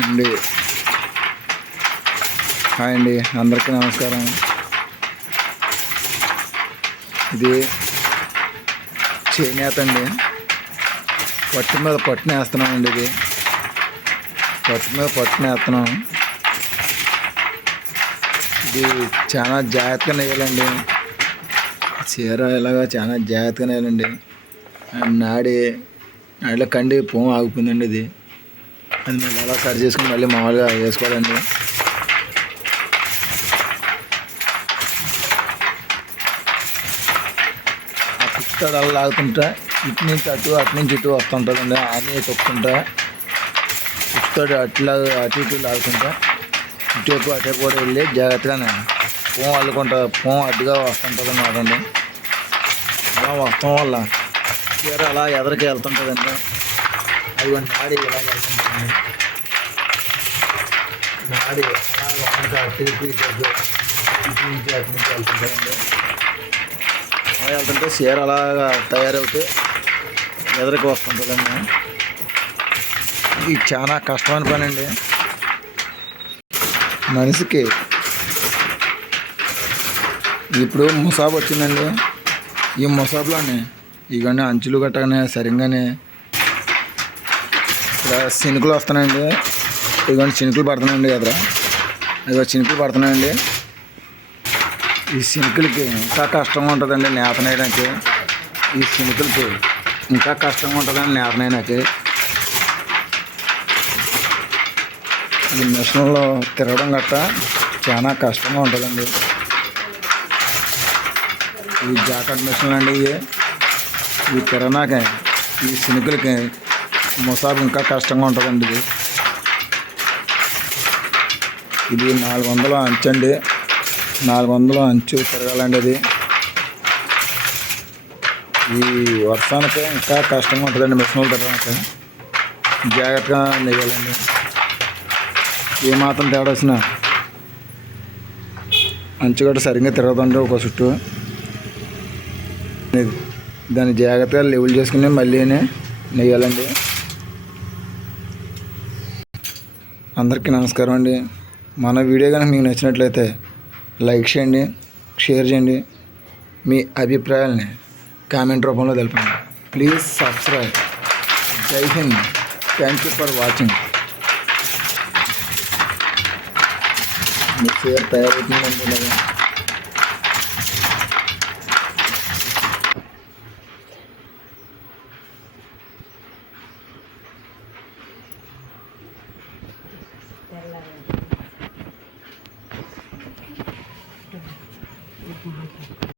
అండి హాయ్ అండి, అందరికీ నమస్కారం. ఇది చేనేత అండి. పట్టు మీద పట్టున వేస్తున్నాం అండి. ఇది పట్టు మీద పట్టున వేస్తున్నాం. ఇది చాలా జాగ్రత్తగా నేయాలండి. చీర ఇలాగా చాలా జాగ్రత్తగా నేయాలండి. నాడిలో కండి పోము ఆగిపోయిందండి. అది మేము అలా సరి చేసుకుని మళ్ళీ మామూలుగా వేసుకోవాలండి. ఆ కుట్టాడు అలా లాగుతుంటా ఇటు నుంచి ఇటు వస్తుంటుందండి. ఆని తొక్కుంటా కుట్టాడు అటు ఇటు లాగుతుంటా ఇటువైపు అటువైపు కూడా వెళ్ళి జాగ్రత్తగానే పోం అల్లుకుంటా పోం అడ్డుగా వస్తుంటుంది అన్నమాట. అలా వస్తాం వల్ల చీర అలా ఎదరికి వెళ్తుంటుందండి. అది నాడి ఇలా వెళ్తుంటుంది. నాడి అలా అటు నుంచి వెళ్తుంటుందండి. అలా వెళ్తుంటే చీర అలాగా తయారవుతూ ఎదరికి వస్తుంటుందండి. ఇది చాలా కష్టమైన పని అండి. మనిషికి ఇప్పుడు ముసాబు వచ్చిందండి. ఈ ముసాబులోనే ఇవన్నీ అంచులు గట్టగానే సరిగ్గానే ఇక్కడ చినుకులు వస్తున్నాయండి. ఇదిగోండి చినుకులు పడుతున్నాయండి ఎదురా. ఇదిగో చినుకులు పడుతున్నాయండి. ఈ చినుకులకి ఇంకా కష్టంగా ఉంటుందండి నేత నేయడానికి. ఈ చినుకులకి ఇంకా కష్టంగా ఉంటుందండి నేత నేయడానికి. ఈ మిషన్లో తిరగడం గట్ట చాలా కష్టంగా ఉంటుందండి. ఈ జాకెట్ మిషన్లు అండి. ఈ తిరగనాక ఈ చినుకులకి ముసాబు ఇంకా కష్టంగా ఉంటుందండి. ఇది 400 అంచు అండి. 400 అంచు తిరగాలండి. ఈ వర్షానికి ఇంకా కష్టంగా ఉంటుందండి. మిషన్లు తిరగడానికి జాగ్రత్తగా నెయ్యాలండి. ఏమాత్రం తేడా వచ్చినా అంచు గట్ట సరిగ్గా తిరగదండి. ఒక చుట్టూ దాన్ని జాగ్రత్తగా లెవెల్ చేసుకుని మళ్ళీ నెయ్యాలండి. అందరికీ నమస్కారం అండి. మన వీడియో కనుక మీకు నచ్చినట్లయితే లైక్ చేయండి, షేర్ చేయండి. మీ అభిప్రాయాలని కామెంట్ రూపంలో తెలపండి. Please subscribe. Jai Hind. Thank you for watching. మీ చీర తయారవుతుందండి.